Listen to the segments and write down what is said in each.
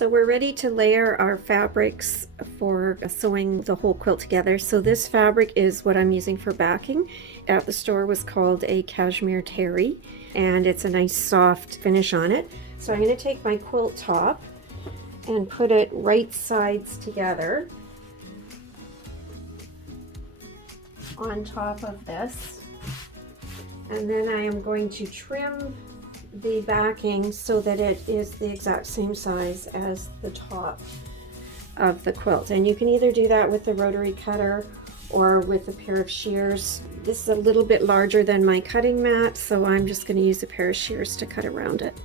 So we're ready to layer our fabrics for sewing the whole quilt together. So this fabric is what I'm using for backing. At the store was called a cashmere terry, and it's a nice soft finish on it. So I'm going to take my quilt top and put it right sides together on top of this. And then I am going to trim the backing so that it is the exact same size as the top of the quilt. And you can either do that with the rotary cutter or with a pair of shears. This is a little bit larger than my cutting mat, so I'm just going to use a pair of shears to cut around it.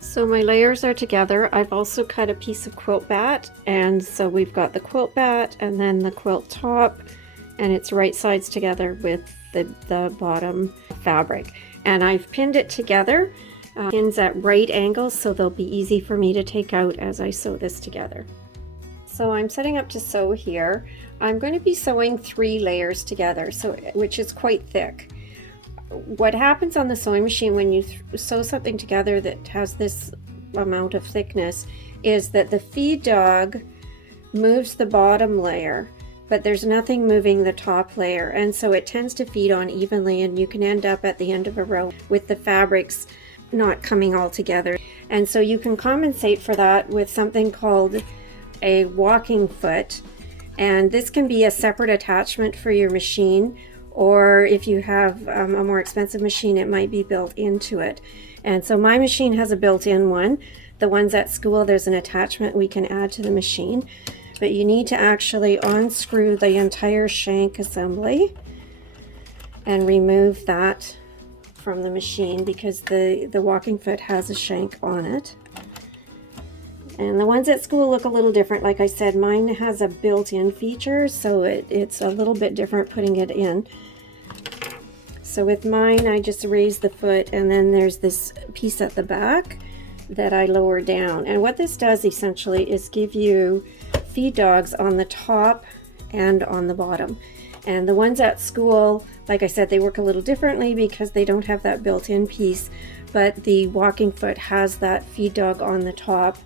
So my layers are together. I've also cut a piece of quilt bat, and so we've got the quilt bat and then the quilt top, and it's right sides together with the bottom fabric. And I've pinned it together, pins at right angles, so they'll be easy for me to take out as I sew this together. So I'm setting up to sew here. I'm going to be sewing 3 layers together, which is quite thick. What happens on the sewing machine when you sew something together that has this amount of thickness is that the feed dog moves the bottom layer, but there's nothing moving the top layer, and so it tends to feed on evenly, and you can end up at the end of a row with the fabrics not coming all together. And so you can compensate for that with something called a walking foot, and this can be a separate attachment for your machine, or if you have a more expensive machine, it might be built into it. And so my machine has a built-in one. The ones at school, there's an attachment we can add to the machine, but you need to actually unscrew the entire shank assembly and remove that from the machine because the walking foot has a shank on it. And the ones at school look a little different. Like I said, mine has a built-in feature, so it's a little bit different putting it in. So with mine, I just raise the foot, and then there's this piece at the back that I lower down. And what this does essentially is give you feed dogs on the top and on the bottom. And the ones at school, like I said, they work a little differently because they don't have that built-in piece, but the walking foot has that feed dog on the top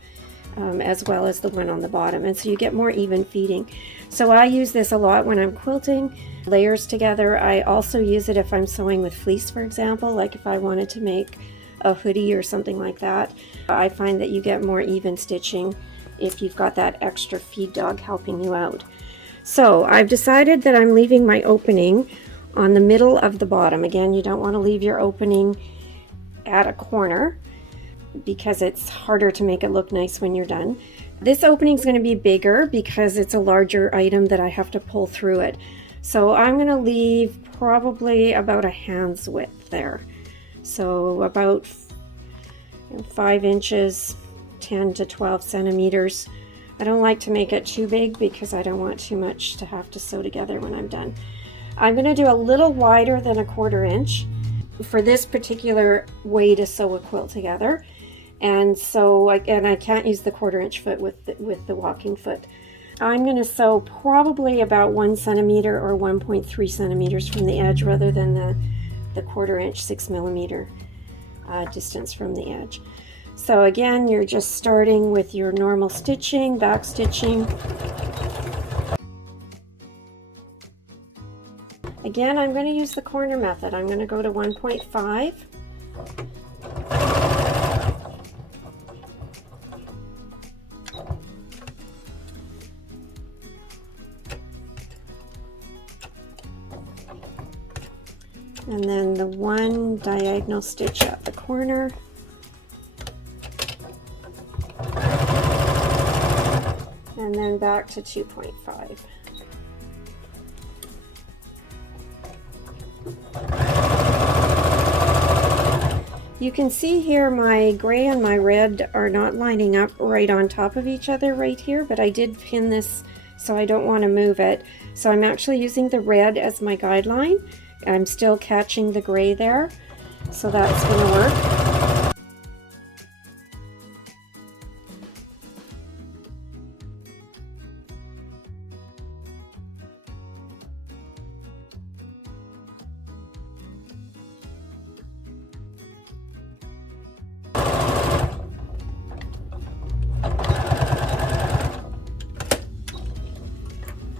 as well as the one on the bottom, and so you get more even feeding. So I use this a lot when I'm quilting layers together. I also use it if I'm sewing with fleece, for example, like if I wanted to make a hoodie or something like that. I find that you get more even stitching if you've got that extra feed dog helping you out. So I've decided that I'm leaving my opening on the middle of the bottom. Again, you don't want to leave your opening at a corner because it's harder to make it look nice when you're done. This opening is going to be bigger because it's a larger item that I have to pull through it. So I'm going to leave probably about a hand's width there. So about 5 inches, 10 to 12 centimeters. I don't like to make it too big because I don't want too much to have to sew together when I'm done. I'm going to do a little wider than a 1/4 inch for this particular way to sew a quilt together. And so again, I can't use the 1/4 inch foot with the walking foot. I'm going to sew probably about 1 centimeter or 1.3 centimeters from the edge rather than the 1/4 inch 6 millimeter distance from the edge. So again, you're just starting with your normal stitching, back stitching. Again, I'm going to use the corner method. I'm going to go to 1.5. And then the 1 diagonal stitch at the corner. And then back to 2.5. You can see here my gray and my red are not lining up right on top of each other right here, but I did pin this so I don't want to move it. So I'm actually using the red as my guideline. I'm still catching the gray there, so that's going to work.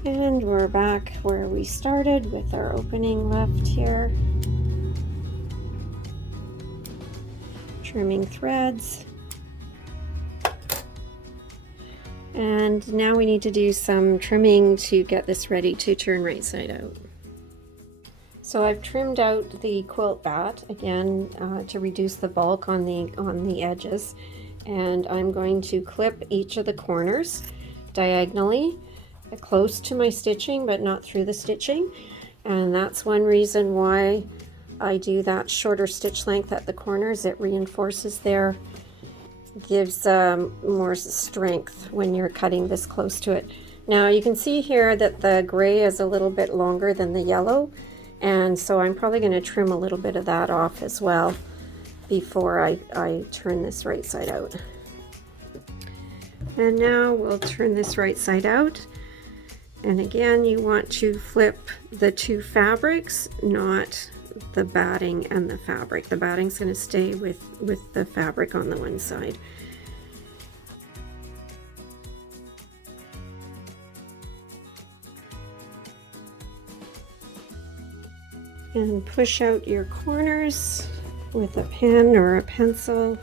And we're back where we started with our opening left here. Trimming threads. And now we need to do some trimming to get this ready to turn right side out. So I've trimmed out the quilt bat again to reduce the bulk on the edges, and I'm going to clip each of the corners diagonally close to my stitching but not through the stitching, and that's one reason why I do that shorter stitch length at the corners. It reinforces there, gives more strength when you're cutting this close to it. Now you can see here that the gray is a little bit longer than the yellow, and so I'm probably going to trim a little bit of that off as well before I turn this right side out. And now we'll turn this right side out, and again you want to flip the two fabrics, not the batting and the fabric. The batting's going to stay with the fabric on the one side. And push out your corners with a pen or a pencil.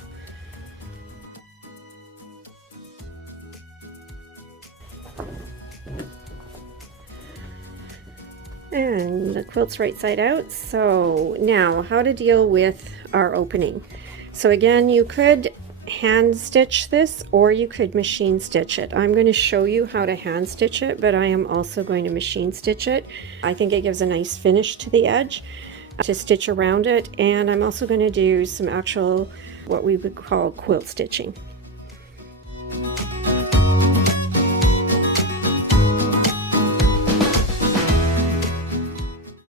And the quilt's right side out. So now how to deal with our opening. So again, you could hand stitch this or you could machine stitch it. I'm going to show you how to hand stitch it, but I am also going to machine stitch it. I think it gives a nice finish to the edge to stitch around it, and I'm also going to do some actual what we would call quilt stitching.